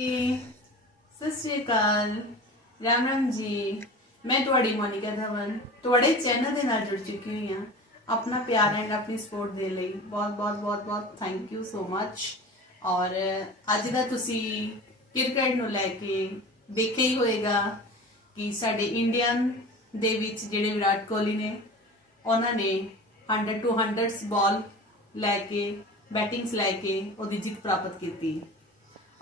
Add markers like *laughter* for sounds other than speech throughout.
ਸਤਿ ਸ਼੍ਰੀ ਅਕਾਲ। ਰਾਮ ਰਾਮ ਜੀ। ਮੈਂ ਤੁਹਾਡੀ ਮੋਨਿਕਾ ਧਵਨ। ਤੁਹਾਡੇ ਚੈਨਲ ਦੇ ਨਾਲ ਜੁੜ ਚੁੱਕੀ ਹੋਈ ਹਾਂ। ਆਪਣਾ ਪਿਆਰ ਐਂਡ ਆਪਣੀ ਸਪੋਰਟ ਦੇ ਲਈ ਬਹੁਤ ਬਹੁਤ ਬਹੁਤ ਬਹੁਤ ਥੈਂਕ ਯੂ ਸੋ ਮੱਚ ਔਰ ਅੱਜ ਦਾ ਤੁਸੀਂ ਕ੍ਰਿਕਟ ਨੂੰ ਲੈ ਕੇ ਦੇਖਿਆ ਹੀ ਹੋਏਗਾ ਕਿ ਸਾਡੇ ਇੰਡੀਅਨ ਦੇ ਵਿੱਚ ਜਿਹੜੇ ਵਿਰਾਟ ਕੋਹਲੀ ਨੇ, ਉਹਨਾਂ ਨੇ 100 ਟੂ 100s ਬਾਲ ਲੈ ਕੇ ਬੈਟਿੰਗਸ ਲੈ ਕੇ ਉਹਦੀ ਜਿੱਤ ਪ੍ਰਾਪਤ ਕੀਤੀ।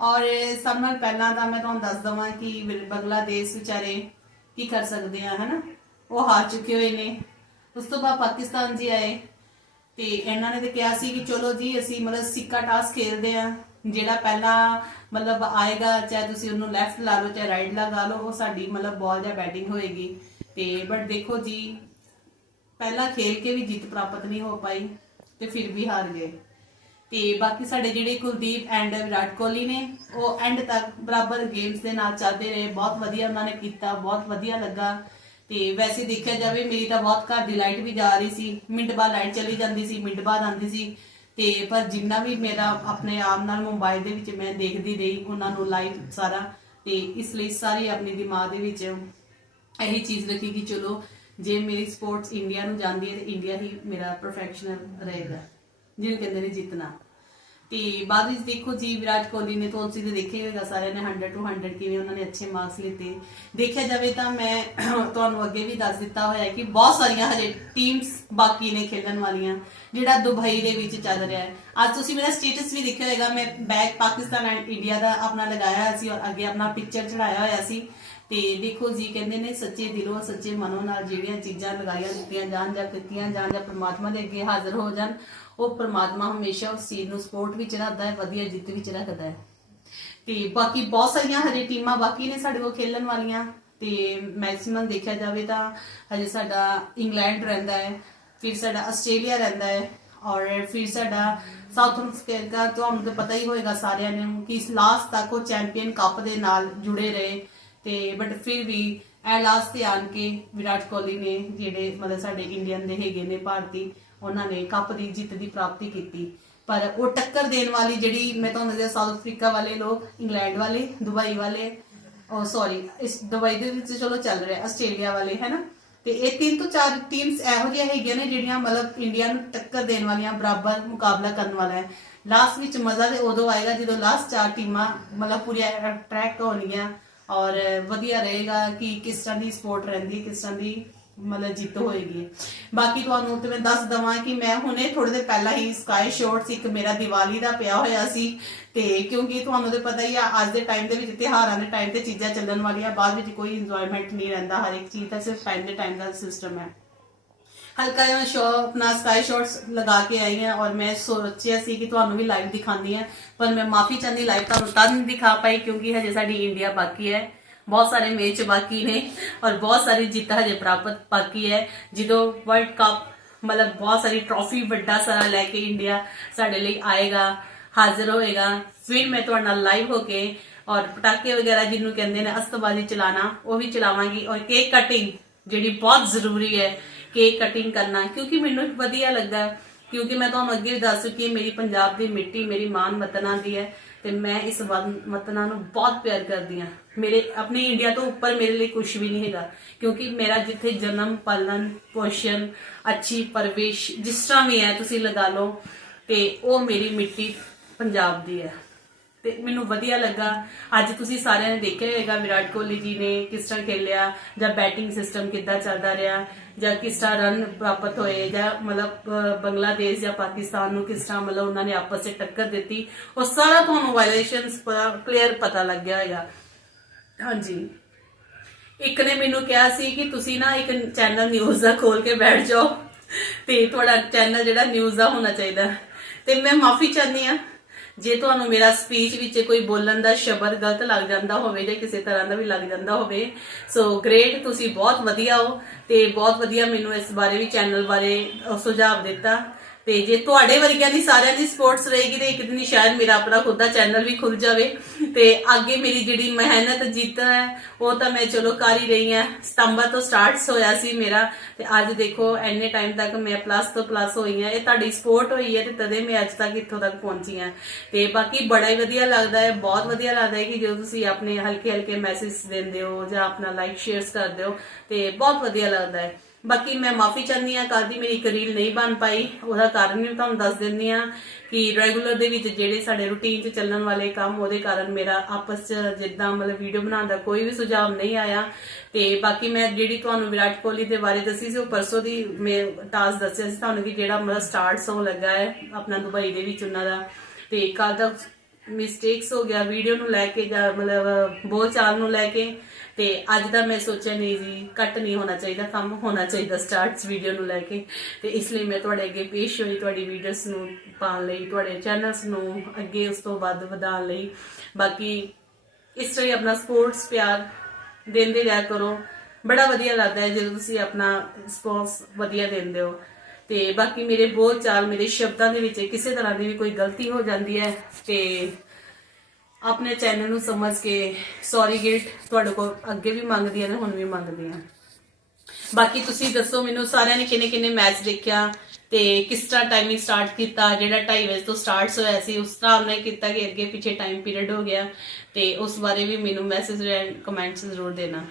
ਔਰ ਸਭ ਨਾਲ ਪਹਿਲਾਂ ਤਾਂ ਮੈਂ ਤੁਹਾਨੂੰ ਦੱਸ ਦਵਾਂ ਕਿ ਬਿਲ- ਬੰਗਲਾਦੇਸ਼ ਵਿਚਾਰੇ ਕੀ ਕਰ ਸਕਦੇ ਆ, ਹਨਾ? ਉਹ ਹਾਰ ਚੁੱਕੇ ਹੋਏ ਨੇ। ਉਸ ਤੋਂ ਬਾਅਦ ਪਾਕਿਸਤਾਨ ਜੀ ਆਏ ਤੇ ਇਹਨਾਂ ਨੇ ਤਾਂ ਕਿਹਾ ਸੀ ਕਿ ਚਲੋ ਜੀ, ਅਸੀਂ ਮਤਲਬ ਸਿੱਕਾ ਟਾਸ ਖੇਡਦੇ ਆ। ਜਿਹੜਾ ਪਹਿਲਾਂ ਮਤਲਬ ਆਏਗਾ, ਚਾਹੇ ਤੁਸੀਂ ਉਹਨੂੰ ਲੈਫਟ ਲਾ ਲਓ, ਚਾਹੇ ਰਾਈਟ ਲਗਾ ਲਓ, ਉਹ ਸਾਡੀ ਮਤਲਬ ਬਾਲ ਜਾਂ ਬੈਟਿੰਗ ਹੋਏਗੀ। ਤੇ ਬਟ ਦੇਖੋ ਜੀ, ਪਹਿਲਾਂ ਖੇਲ ਕੇ ਵੀ ਜਿੱਤ ਪ੍ਰਾਪਤ ਨਹੀਂ ਹੋ ਪਾਈ ਤੇ ਫਿਰ ਵੀ ਹਾਰ ਗਏ। ਤੇ ਬਾਕੀ ਸਾਡੇ ਜਿਹੜੇ ਕੁਲਦੀਪ ਐਂਡ ਵਿਰਾਟ ਕੋਹਲੀ ਨੇ, ਉਹ ਐਂਡ ਤੱਕ ਬਰਾਬਰ ਗੇਮਸ ਦੇ ਨਾਲ ਚੱਲਦੇ ਰਹੇ। ਬਹੁਤ ਵਧੀਆ ਉਹਨਾਂ ਨੇ ਕੀਤਾ, ਬਹੁਤ ਵਧੀਆ ਲੱਗਾ। ਤੇ ਵੈਸੇ ਦੇਖਿਆ ਜਾਵੇ, ਮੇਰੀ ਤਾਂ ਬਹੁਤ ਘਰ ਦੀ ਲਾਈਟ ਵੀ ਜਾ ਰਹੀ ਸੀ। ਮਿੰਟ ਬਾਅਦ ਲਾਈਟ ਚਲੀ ਜਾਂਦੀ ਸੀ, ਮਿੰਟ ਬਾਅਦ ਆਉਂਦੀ ਸੀ। ਤੇ ਪਰ ਜਿੰਨਾ ਵੀ ਮੇਰਾ ਆਪਣੇ ਆਪ ਨਾਲ ਮੋਬਾਈਲ ਦੇ ਵਿੱਚ ਮੈਂ ਦੇਖਦੀ ਰਹੀ, ਉਹਨਾਂ ਨੂੰ ਲਾਈਵ ਸਾਰਾ। ਤੇ ਇਸ ਲਈ ਸਾਰੀ ਆਪਣੀ ਦਿਮਾਗ ਦੇ ਵਿੱਚ ਇਹੀ ਚੀਜ਼ ਰੱਖੀ ਕਿ ਚਲੋ, ਜੇ ਮੇਰੀ ਸਪੋਰਟਸ ਇੰਡੀਆ ਨੂੰ ਜਾਂਦੀ ਹੈ, ਤੇ ਇੰਡੀਆ ਹੀ ਮੇਰਾ ਪ੍ਰੋਫੈਸ਼ਨਲ ਰਹੇਗਾ। ਜਿਹਨੂੰ ਕਹਿੰਦੇ ਨੇ ਜਿੱਤਣਾ। ਤੇ ਬਾਅਦ ਵਿੱਚ ਦੇਖੋ ਜੀ, ਵਿਰਾਟ ਕੋਹਲੀ ਨੇ ਤਾਂ ਤੁਸੀਂ ਤੇ ਦੇਖਿਆ ਹੋਵੇਗਾ ਸਾਰਿਆਂ ਨੇ 100 ਟੂ 100 ਕਿਵੇਂ ਉਹਨਾਂ ਨੇ ਅੱਛੇ ਮਾਰਕਸ ਲਿੱਤੇ। ਦੇਖਿਆ ਜਾਵੇ ਤਾਂ ਮੈਂ *coughs* ਤੁਹਾਨੂੰ ਅੱਗੇ ਵੀ ਦੱਸ ਦਿੱਤਾ ਹੋਇਆ ਹੈ ਕਿ ਬਹੁਤ ਸਾਰੀਆਂ ਹਜੇ ਟੀਮਸ ਬਾਕੀ ਨੇ ਖੇਡਣ ਵਾਲੀਆਂ, ਜਿਹੜਾ ਦੁਬਈ ਦੇ ਵਿੱਚ ਚੱਲ ਰਿਹਾ ਹੈ। ਅੱਜ ਤੁਸੀਂ ਮੇਰਾ ਸਟੇਟਸ ਵੀ ਦੇਖਿਆ ਹੋਵੇਗਾ ਮੈਂ ਬੈਕ ਪਾਕਿਸਤਾਨ ਐਂਡ ਇੰਡੀਆ ਦਾ ਆਪਣਾ ਲਗਾਇਆ ਹੋਇਆ ਸੀ ਔਰ ਅੱਗੇ ਆਪਣਾ ਪਿਕਚਰ ਚੜਾਇਆ ਹੋਇਆ ਸੀ। ਤੇ ਦੇਖੋ ਜੀ, ਕਹਿੰਦੇ ਨੇ ਸੱਚੇ ਦਿਲੋਂ ਸੱਚੇ ਮਨੋਂ ਨਾਲ ਜਿਹੜੀਆਂ ਚੀਜ਼ਾਂ ਲਗਾਈਆਂ, ਦਿੱਤੀਆਂ ਜਾਣ ਜਾਂ ਕੀਤੀਆਂ ਜਾਣ ਜਾਂ ਪ੍ਰਮਾਤਮਾ ਦੇ ਅੱਗੇ ਹਾਜ਼ਰ ਹੋ ਜਾਣ ਉਹ ਪ੍ਰਮਾਤਮਾ ਹਮੇਸ਼ਾ ਉਸ ਚੀਜ਼ ਨੂੰ ਸਪੋਰਟ ਵਿੱਚ ਰੱਖਦਾ ਹੈ, ਵਧੀਆ ਜਿੱਤ ਵਿੱਚ ਰੱਖਦਾ ਹੈ। ਤੇ ਬਾਕੀ ਬਹੁਤ ਸਾਰੀਆਂ ਹਜੇ ਟੀਮਾਂ ਬਾਕੀ ਨੇ ਸਾਡੇ ਕੋਲ ਖੇਲਣ ਵਾਲੀਆਂ, ਤੇ ਮੈਕਸਿਮਮ ਦੇਖਿਆ ਜਾਵੇ ਤਾਂ ਹਜੇ ਸਾਡਾ ਇੰਗਲੈਂਡ ਰਹਿੰਦਾ ਹੈ, ਫਿਰ ਸਾਡਾ ਆਸਟ੍ਰੇਲੀਆ ਰਹਿੰਦਾ ਹੈ ਔਰ ਫਿਰ ਸਾਡਾ ਸਾਊਥ ਅਫਰੀਕਾ ਤੁਹਾਨੂੰ ਤਾਂ ਪਤਾ ਹੀ ਹੋਏਗਾ ਸਾਰਿਆਂ ਨੂੰ ਕਿ ਇਸ ਲਾਸਟ ਤੱਕ ਉਹ ਚੈਂਪੀਅਨ ਕੱਪ ਦੇ ਨਾਲ ਜੁੜੇ ਰਹੇ। ਤੇ ਬਟ ਫਿਰ ਵੀ ਇਹ ਲਾਸਟ ਤੇ ਆਣ ਕੇ ਵਿਰਾਟ ਕੋਹਲੀ ਨੇ ਜਿਹੜੇ ਮਤਲਬ ਸਾਡੇ ਇੰਡੀਅਨ ਦੇ ਹੈਗੇ ਨੇ ਭਾਰਤੀ ਉਹਨਾਂ ਨੇ ਕੱਪ ਦੀ ਜਿੱਤ ਦੀ ਪ੍ਰਾਪਤੀ ਕੀਤੀ। ਪਰ ਉਹ ਟੱਕਰ ਦੇਣ ਵਾਲੀ ਜਿਹੜੀ ਮੈਂ ਤੁਹਾਨੂੰ ਦੱਸਿਆ ਸਾਊਥ ਅਫਰੀਕਾ ਵਾਲੇ ਲੋਕ ਇੰਗਲੈਂਡ ਵਾਲੇ ਦੁਬਈ ਵਾਲੇ, ਉਹ ਸੌਰੀ ਇਸ ਦੁਬਈ ਦੇ ਵਿੱਚ ਚਲੋ ਚੱਲ ਰਿਹਾ ਆਸਟ੍ਰੇਲੀਆ ਵਾਲੇ ਹੈਨਾ ਤੇ ਇਹ ਤਿੰਨ ਤੋਂ ਚਾਰ ਟੀਮਸ ਇਹੋ ਜਿਹੀਆਂ ਹੈਗੀਆਂ ਨੇ ਜਿਹੜੀਆਂ ਮਤਲਬ ਇੰਡੀਆ ਨੂੰ ਟੱਕਰ ਦੇਣ ਵਾਲੀਆਂ, ਬਰਾਬਰ ਮੁਕਾਬਲਾ ਕਰਨ ਵਾਲਾ ਹੈ। ਲਾਸਟ ਵਿੱਚ ਮਜ਼ਾ ਤੇ ਉਦੋਂ ਆਏਗਾ ਜਦੋਂ ਲਾਸਟ ਚਾਰ ਟੀਮਾਂ ਮਤਲਬ ਪੂਰੀਆਂ ਅਟਰੈਕਟ ਹੋਣਗੀਆਂ ਔਰ ਵਧੀਆ ਰਹੇਗਾ ਕਿ ਕਿਸ ਤਰ੍ਹਾਂ ਦੀ ਸਪੋਰਟ ਰਹਿੰਦੀ, ਕਿਸ ਤਰ੍ਹਾਂ ਦੀ ਮਤਲਬ ਜਿੱਤ ਹੋਏਗੀ। ਬਾਕੀ ਤੁਹਾਨੂੰ ਤੇ ਮੈਂ ਦੱਸ ਦਵਾਂ ਕਿ ਮੈਂ ਹੁਣੇ ਥੋੜੇ ਦਿਨ ਪਹਿਲਾਂ ਹੀ ਸਕਾਈ ਸ਼ਾਰਟਸ ਇੱਕ ਮੇਰਾ ਦੀਵਾਲੀ ਦਾ ਪਿਆ ਹੋਇਆ ਸੀ। ਤੇ ਕਿਉਂਕਿ ਤੁਹਾਨੂੰ ਤੇ ਪਤਾ ਹੀ ਆ, ਅੱਜ ਦੇ ਟਾਈਮ ਦੇ ਵਿੱਚ ਤਿਉਹਾਰਾਂ ਦੇ ਟਾਈਮ ਤੇ ਚੀਜ਼ਾਂ ਚੱਲਣ ਵਾਲੀਆਂ, ਬਾਅਦ ਵਿੱਚ ਕੋਈ ਇੰਜੋਇਮੈਂਟ ਨਹੀਂ ਰਹਿੰਦਾ ਹਰ ਇੱਕ ਚੀਜ਼ ਦਾ, ਸਿਰਫ ਟਾਈਮ ਦੇ ਟਾਈਮ ਦਾ ਸਿਸਟਮ ਹੈ। ਹਲਕਾ ਜਿਹਾ ਸ਼ੋ ਆਪਣਾ ਸਕਾਈ ਸ਼ਾਰਟਸ ਲਗਾ ਕੇ ਆਈ ਹਾਂ ਔਰ ਮੈਂ ਸੋਚਿਆ ਸੀ ਕਿ ਤੁਹਾਨੂੰ ਵੀ ਲਾਈਵ ਦਿਖਾਉਂਦੀ ਹਾਂ, ਪਰ ਮੈਂ ਮਾਫੀ ਚਾਹੁੰਦੀ ਲਾਈਵ ਤੁਹਾਨੂੰ ਤਾਂ ਨਹੀਂ ਦਿਖਾ ਪਾਈ ਕਿਉਂਕਿ ਹਜੇ ਸਾਡੀ ਇੰਡੀਆ ਬਾਕੀ ਹੈ। ਬਹੁਤ ਸਾਰੇ ਮੈਚ ਬਾਕੀ ਨੇ ਔਰ ਬਹੁਤ ਸਾਰੀ ਜਿੱਤ ਹਜੇ ਪ੍ਰਾਪਤ ਬਾਕੀ ਹੈ। ਜਦੋਂ ਵਰਲਡ ਕੱਪ ਮਤਲਬ ਬਹੁਤ ਸਾਰੀ ਟਰੋਫੀ ਵੱਡਾ ਸਾਰਾ ਲੈ ਕੇ ਇੰਡੀਆ ਸਾਡੇ ਲਈ ਆਏਗਾ, ਹਾਜ਼ਰ ਹੋਏਗਾ। ਫਿਰ ਮੈਂ ਤੁਹਾਡੇ ਨਾਲ ਲਾਈਵ ਹੋ ਕੇ ਔਰ ਪਟਾਕੇ ਵਗੈਰਾ ਜਿਹਨੂੰ ਕਹਿੰਦੇ ਨੇ, ਅਸਤਬਾਜ਼ੀ ਚਲਾਣਾ ਉਹ ਵੀ ਚਲਾਵਾਂਗੀ। ਔਰ ਕੇਕ ਕਟਿੰਗ ਜਿਹੜੀ ਬਹੁਤ ਜ਼ਰੂਰੀ ਹੈ ਕੇਕ ਕਟਿੰਗ ਕਰਨਾ, ਕਿਉਂਕਿ ਮੈਨੂੰ ਵਧੀਆ ਲੱਗਦਾ ਹੈ ਕਿਉਂਕਿ ਮੈਂ ਤੁਹਾਨੂੰ ਅੱਗੇ ਵੀ ਦੱਸ ਚੁੱਕੀ ਹਾਂ, ਮੇਰੀ ਪੰਜਾਬ ਦੀ ਮਿੱਟੀ, ਮੇਰੀ ਮਾਨ ਵਤਨਾਂ ਦੀ ਹੈ ਤੇ ਮੈਂ ਇਸ ਵਨ- ਵਤਨਾਂ ਨੂੰ ਬਹੁਤ ਪਿਆਰ ਕਰਦੀ ਹਾਂ। ਮੇਰੇ, ਆਪਣੇ ਇੰਡੀਆ ਤੋਂ ਉੱਪਰ ਮੇਰੇ ਲਈ ਕੁਝ ਵੀ ਨਹੀਂ ਹੈਗਾ, ਕਿਉਂਕਿ ਮੇਰਾ ਜਿੱਥੇ ਜਨਮ, ਪਾਲਣ, ਪੋਸ਼ਣ, ਅੱਛੀ ਪਰਵਿਸ਼ ਜਿਸ ਤਰ੍ਹਾਂ ਵੀ ਹੈ, ਤੁਸੀਂ ਲਗਾ ਲਓ, ਤੇ ਉਹ ਮੇਰੀ ਮਿੱਟੀ ਪੰਜਾਬ ਦੀ ਹੈ। ਤੇ ਮੈਨੂੰ ਵਧੀਆ ਲੱਗਾ। ਅੱਜ ਤੁਸੀਂ ਸਾਰਿਆਂ ਨੇ ਦੇਖਿਆ ਹੋਵੇਗਾ ਵਿਰਾਟ ਕੋਹਲੀ ਜੀ ਨੇ ਕਿਸ ਤਰ੍ਹਾਂ ਖੇਲਿਆ, ਜਾਂ ਬੈਟਿੰਗ ਸਿਸਟਮ ਕਿੱਦਾਂ ਚੱਲਦਾ ਰਿਹਾ, ਜਾਂ ਕਿਸ ਤਰ੍ਹਾਂ ਰਨ ਪ੍ਰਾਪਤ ਹੋਏ, ਜਾਂ ਮਤਲਬ ਬੰਗਲਾਦੇਸ਼ ਜਾਂ ਪਾਕਿਸਤਾਨ ਨੂੰ ਕਿਸ ਤਰ੍ਹਾਂ ਮਤਲਬ ਉਹਨਾਂ ਨੇ ਆਪਸ ਵਿੱਚ ਟੱਕਰ ਦਿੱਤੀ, ਉਹ ਸਾਰਾ ਤੁਹਾਨੂੰ ਵਾਇਲੇਸ਼ਨਸ ਕਲੀਅਰ ਪਤਾ ਲੱਗ ਗਿਆ ਹੋਏਗਾ। ਹਾਂਜੀ। ਇੱਕ ਨੇ ਮੈਨੂੰ ਕਿਹਾ ਸੀ ਕਿ ਤੁਸੀਂ ਨਾ ਇੱਕ ਚੈਨਲ ਨਿਊਜ਼ ਦਾ ਖੋਲ ਕੇ ਬੈਠ ਜਾਓ, ਤੇ ਤੁਹਾਡਾ ਚੈਨਲ ਜਿਹੜਾ ਨਿਊਜ਼ ਦਾ ਹੋਣਾ ਚਾਹੀਦਾ। ਤੇ ਮੈਂ ਮਾਫੀ ਚਾਹੁੰਦੀ ਆ ਜੇ ਤੁਹਾਨੂੰ ਮੇਰਾ ਸਪੀਚ ਵਿੱਚ ਕੋਈ ਬੋਲਣ ਦਾ ਸ਼ਬਦ ਗਲਤ ਲੱਗ ਜਾਂਦਾ ਹੋਵੇ ਜਾਂ ਕਿਸੇ ਤਰ੍ਹਾਂ ਦਾ ਵੀ ਲੱਗ ਜਾਂਦਾ ਹੋਵੇ ਸੋ ਗ੍ਰੇਟ ਤੁਸੀਂ ਬਹੁਤ ਵਧੀਆ ਹੋ ਤੇ ਬਹੁਤ ਵਧੀਆ ਮੈਨੂੰ ਇਸ ਬਾਰੇ ਵੀ ਚੈਨਲ ਬਾਰੇ ਅਹ, ਸੁਝਾਅ ਦਿੱਤਾ। ਤੇ ਜੇ ਤੁਹਾਡੇ ਵਰਗਿਆਂ ਦੀ ਸਾਰਿਆਂ ਦੀ ਸਪੋਰਟਸ ਰਹੇਗੀ ਤੇ ਇੱਕ ਦਿਨ ਸ਼ਾਇਦ ਮੇਰਾ ਆਪਣਾ ਖੁਦ ਦਾ ਚੈਨਲ ਵੀ ਖੁੱਲ ਜਾਵੇ। ਤੇ ਅੱਗੇ ਮੇਰੀ ਜਿਹੜੀ ਮਿਹਨਤ, ਜਿੱਤ ਹੈ, ਉਹ ਤਾਂ ਮੈਂ ਚਲੋ ਕਰ ਹੀ ਰਹੀ ਹਾਂ। ਸਤੰਬਰ ਤੋਂ ਸਟਾਰਟਸ ਹੋਇਆ ਸੀ ਮੇਰਾ ਤੇ ਅੱਜ ਦੇਖੋ ਐਨੇ ਟਾਈਮ ਤੱਕ ਮੈਂ ਪਲੱਸ ਤੋਂ ਪਲੱਸ ਹੋਈ ਹਾਂ। ਇਹ ਤੁਹਾਡੀ ਸਪੋਰਟ ਹੋਈ ਹੈ ਤੇ ਤਦੇ ਮੈਂ ਅੱਜ ਤੱਕ ਇੱਥੋਂ ਤੱਕ ਪਹੁੰਚੀ ਹਾਂ। ਤੇ ਬਾਕੀ ਬੜਾ ਹੀ ਵਧੀਆ ਲੱਗਦਾ ਹੈ, ਬਹੁਤ ਵਧੀਆ ਲੱਗਦਾ ਹੈ ਕਿ ਜਦੋਂ ਤੁਸੀਂ ਆਪਣੇ ਹਲਕੇ ਹਲਕੇ ਮੈਸੇਜ ਦਿੰਦੇ ਹੋ ਜਾਂ ਆਪਣਾ ਲਾਈਕ ਸ਼ੇਅਰਸ ਕਰਦੇ ਹੋ ਤੇ ਬਹੁਤ ਵਧੀਆ ਲੱਗਦਾ ਹੈ। ਬਾਕੀ ਮੈਂ ਮਾਫੀ ਚਾਹੁੰਦੀ ਹਾਂ ਕੱਲ ਦੀ ਮੇਰੀ ਇੱਕ ਰੀਲ ਨਹੀਂ ਬਣ ਪਾਈ। ਉਹਦਾ ਕਾਰਨ ਵੀ ਤੁਹਾਨੂੰ ਦੱਸ ਦਿੰਦੀ ਹਾਂ ਕਿ ਰੈਗੂਲਰ ਦੇ ਵਿੱਚ ਜਿਹੜੇ ਸਾਡੇ ਰੂਟੀਨ 'ਚ ਚੱਲਣ ਵਾਲੇ ਕੰਮ, ਉਹਦੇ ਕਾਰਨ ਮੇਰਾ ਆਪਸ 'ਚ ਜਿੱਦਾਂ ਮਤਲਬ ਵੀਡੀਓ ਬਣਾਉਣ ਦਾ ਕੋਈ ਵੀ ਸੁਝਾਅ ਨਹੀਂ ਆਇਆ। ਤੇ ਬਾਕੀ ਮੈਂ ਜਿਹੜੀ ਤੁਹਾਨੂੰ ਵਿਰਾਟ ਕੋਹਲੀ ਦੇ ਬਾਰੇ ਦੱਸੀ ਸੀ, ਉਹ ਪਰਸੋਂ ਦੀ ਮੈਂ ਟਾਸ ਦੱਸਿਆ ਸੀ ਤੁਹਾਨੂੰ ਕਿ ਜਿਹੜਾ ਮਤਲਬ ਸਟਾਰਟ ਹੋਣ ਲੱਗਾ ਹੈ, ਆਪਣਾ ਦੁਬਈ ਦੇ ਵਿੱਚ ਉਹਨਾਂ ਦਾ। ਤੇ ਕੱਲ੍ਹ ਦਾ ਮਿਸਟੇਕਸ ਹੋ ਗਿਆ ਵੀਡੀਓ ਨੂੰ ਲੈ ਕੇ ਜਾਂ ਮਤਲਬ ਬੋਲ ਚਾਲ ਨੂੰ ਲੈ ਕੇ। ਤੇ ਅੱਜ ਦਾ ਮੈਂ ਸੋਚਿਆ ਨਹੀਂ ਜੀ ਕੱਟ ਨਹੀਂ ਹੋਣਾ ਚਾਹੀਦਾ, ਕੰਮ ਹੋਣਾ ਚਾਹੀਦਾ ਸਟਾਰਟਸ ਵੀਡੀਓ ਨੂੰ ਲੈ ਕੇ। ਤੇ ਇਸ ਲਈ ਮੈਂ ਤੁਹਾਡੇ ਅੱਗੇ ਪੇਸ਼ ਹੋਈ ਤੁਹਾਡੀ ਵੀਡੀਓਸ ਨੂੰ ਪਾਉਣ ਲਈ, ਤੁਹਾਡੇ ਚੈਨਲਸ ਨੂੰ ਅੱਗੇ ਉਸ ਤੋਂ ਵੱਧ ਵਧਾਉਣ ਲਈ। ਬਾਕੀ ਇਸ ਤਰ੍ਹਾਂ ਹੀ ਆਪਣਾ ਸਪੋਰਟਸ ਪਿਆਰ ਦਿੰਦੇ ਰਿਹਾ ਕਰੋ। ਬੜਾ ਵਧੀਆ ਲੱਗਦਾ ਹੈ ਜਦੋਂ ਤੁਸੀਂ ਆਪਣਾ ਸਪੋਰਟਸ ਵਧੀਆ ਦਿੰਦੇ ਹੋ। ਤੇ ਬਾਕੀ ਮੇਰੇ ਬੋਲ ਚਾਲ, ਮੇਰੇ ਸ਼ਬਦਾਂ ਦੇ ਵਿੱਚ ਕਿਸੇ ਤਰ੍ਹਾਂ ਦੀ ਵੀ ਕੋਈ ਗਲਤੀ ਹੋ ਜਾਂਦੀ ਹੈ ਤੇ ਆਪਣੇ ਚੈਨਲ ਨੂੰ ਸਮਝ ਕੇ ਸੌਰੀ ਗਿਲਟ ਤੁਹਾਡੇ ਕੋਲ ਅੱਗੇ ਵੀ ਮੰਗਦੀ ਆ ਨੇ, ਹੁਣ ਵੀ ਮੰਗਦੀ ਆ ਬਾਕੀ ਤੁਸੀਂ ਦੱਸੋ ਮੈਨੂੰ, ਸਾਰਿਆਂ ਨੇ ਕਿੰਨੇ ਕਿੰਨੇ ਮੈਚ ਦੇਖਿਆ ਤੇ ਕਿਸ ਤਰ੍ਹਾਂ ਟਾਈਮਿੰਗ ਸਟਾਰਟ ਕੀਤਾ, ਜਿਹੜਾ 2:30 ਵਜੇ ਤੋਂ ਸਟਾਰਟਸ ਹੋਇਆ ਸੀ, ਉਸ ਤਰ੍ਹਾਂ ਨੇ ਕੀਤਾ ਕਿ ਅੱਗੇ ਪਿੱਛੇ ਟਾਈਮ ਪੀਰੀਅਡ ਹੋ ਗਿਆ ਤੇ ਉਸ ਬਾਰੇ ਵੀ ਮੈਨੂੰ ਮੈਸੇਜ ਐਂਡ ਕਮੈਂਟਸ ਜ਼ਰੂਰ ਦੇਣਾ।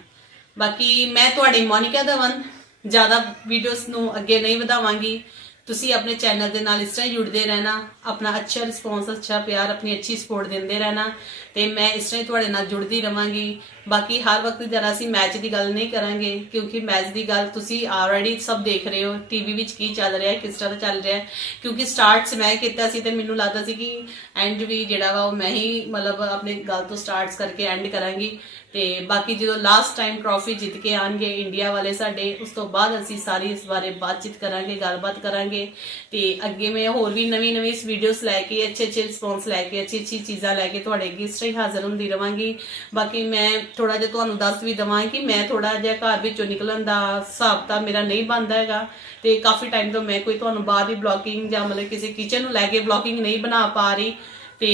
ਬਾਕੀ ਮੈਂ ਤੁਹਾਡੀ ਮੋਨਿਕਾ ਧਵਨ, ਜ਼ਿਆਦਾ ਵੀਡੀਓਜ਼ ਨੂੰ ਅੱਗੇ ਨਹੀਂ ਵਧਾਵਾਂਗੀ। ਤੁਸੀਂ ਆਪਣੇ ਚੈਨਲ ਦੇ ਨਾਲ ਇਸ ਤਰ੍ਹਾਂ ਹੀ ਜੁੜਦੇ ਰਹਿਣਾ, ਆਪਣਾ ਅੱਛਾ ਰਿਸਪੌਂਸ ਅੱਛਾ ਪਿਆਰ, ਆਪਣੀ ਅੱਛੀ ਸਪੋਰਟ ਦਿੰਦੇ ਰਹਿਣਾ ਤੇ ਮੈਂ ਇਸ ਤਰ੍ਹਾਂ ਹੀ ਤੁਹਾਡੇ ਨਾਲ ਜੁੜਦੀ ਰਵਾਂਗੀ। ਬਾਕੀ ਹਰ ਵਕਤ ਜਰਾ ਅਸੀਂ ਮੈਚ ਦੀ ਗੱਲ ਨਹੀਂ ਕਰਾਂਗੇ, ਕਿਉਂਕਿ ਮੈਚ ਦੀ ਗੱਲ ਤੁਸੀਂ ਆਲਰੇਡੀ ਸਭ ਦੇਖ ਰਹੇ ਹੋ ਟੀਵੀ ਵਿੱਚ ਕੀ ਚੱਲ ਰਿਹਾ ਹੈ ਕਿਸ ਤਰ੍ਹਾਂ ਦਾ ਚੱਲ ਰਿਹਾ ਹੈ ਕਿਉਂਕਿ ਸਟਾਰਟਸ ਮੈਂ ਕੀਤਾ ਸੀ ਤੇ ਮੈਨੂੰ ਲੱਗਦਾ ਸੀ ਕਿ ਐਂਡ ਵੀ ਜਿਹੜਾ ਵਾ ਉਹ ਮੈਂ ਹੀ ਮਤਲਬ ਆਪਣੀ ਗੱਲ ਤੋਂ ਸਟਾਰਟਸ ਕਰਕੇ ਐਂਡ ਕਰਾਂਗੀ। ਤੇ ਬਾਕੀ ਜਦੋਂ ਲਾਸਟ ਟਾਈਮ ਟਰੋਫੀ ਜਿੱਤ ਕੇ ਆਣਗੇ ਇੰਡੀਆ ਵਾਲੇ ਸਾਡੇ, ਉਸ ਤੋਂ ਬਾਅਦ ਅਸੀਂ ਸਾਰੀ ਇਸ ਬਾਰੇ ਬਾਤਚੀਤ ਕਰਾਂਗੇ, ਗੱਲਬਾਤ ਕਰਾਂਗੇ। ਤੇ ਅੱਗੇ ਮੈਂ ਹੋਰ ਵੀ ਨਵੀਂ ਨਵੀਂ ਵੀਡੀਓਜ਼ ਲੈ ਕੇ ਅੱਛੇ ਅੱਛੇ ਰਿਸਪੌਂਸ ਲੈ ਕੇ ਅੱਛੀ ਅੱਛੀ ਚੀਜ਼ਾਂ ਲੈ ਕੇ ਤੁਹਾਡੇ ਅੱਗੇ ਇਸ ਤਰ੍ਹਾਂ ਹੀ ਹਾਜ਼ਰ ਹੁੰਦੀ ਰਵਾਂਗੀ। ਬਾਕੀ ਮੈਂ ਥੋੜਾ ਜਿਹਾ ਤੁਹਾਨੂੰ ਦੱਸ ਵੀ ਦਵਾਂ ਕਿ ਮੈਂ ਥੋੜਾ ਜਿਹਾ ਘਰ ਵਿੱਚੋਂ ਨਿਕਲਣ ਦਾ ਹਿਸਾਬ ਤਾਂ ਮੇਰਾ ਨਹੀਂ ਬਣਦਾ ਹੈਗਾ ਤੇ ਕਾਫੀ ਟਾਈਮ ਤੋਂ ਮੈਂ ਕੋਈ ਤੁਹਾਨੂੰ ਬਾਹਰ ਦੀ ਬਲੌਗਿੰਗ ਜਾਂ ਮਤਲਬ ਕਿਸੇ ਕਿਚਨ ਨੂੰ ਲੈ ਕੇ ਬਲੌਗਿੰਗ ਨਹੀਂ ਬਣਾ ਪਾ ਰਹੀ ਤੇ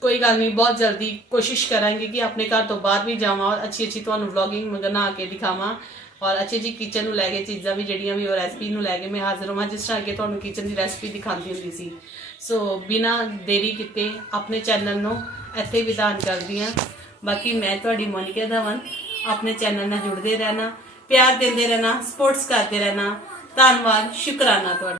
ਕੋਈ ਗੱਲ ਨਹੀਂ, ਬਹੁਤ ਜਲਦੀ ਕੋਸ਼ਿਸ਼ ਕਰਾਂਗੇ ਕਿ ਆਪਣੇ ਘਰ ਤੋਂ ਬਾਹਰ ਵੀ ਜਾਵਾਂ ਔਰ ਅੱਛੀ ਅੱਛੀ ਤੁਹਾਨੂੰ ਵਲੌਗਿੰਗ ਬਣਾ ਕੇ ਦਿਖਾਵਾਂ ਔਰ ਅੱਛੀ ਜੀ ਕਿਚਨ ਨੂੰ ਲੈ ਕੇ ਚੀਜ਼ਾਂ ਵੀ ਜਿਹੜੀਆਂ ਵੀ ਉਹ ਰੈਸਪੀ ਨੂੰ ਲੈ ਕੇ ਮੈਂ ਹਾਜ਼ਰ ਹੋਵਾਂ ਜਿਸ ਤਰ੍ਹਾਂ ਕਿ ਤੁਹਾਨੂੰ ਕਿਚਨ ਦੀ ਰੈਸਪੀ ਦਿਖਾਉਂਦੀ ਹੁੰਦੀ ਸੀ। ਸੋ ਬਿਨਾ ਦੇਰੀ ਕੀਤੇ ਆਪਣੇ ਚੈਨਲ ਨੂੰ ਇੱਥੇ ਵਿਧਾਨ ਕਰਦੀ ਹਾਂ। ਬਾਕੀ ਮੈਂ ਤੁਹਾਡੀ ਮੋਨਿਕਾ ਧਵਨ ਆਪਣੇ ਚੈਨਲ ਨਾਲ ਜੁੜਦੇ ਰਹਿਣਾ, ਪਿਆਰ ਦਿੰਦੇ ਰਹਿਣਾ, ਸਪੋਰਟਸ ਕਰਦੇ ਰਹਿਣਾ। ਧੰਨਵਾਦ, ਸ਼ੁਕਰਾਨਾ ਤੁਹਾਡਾ।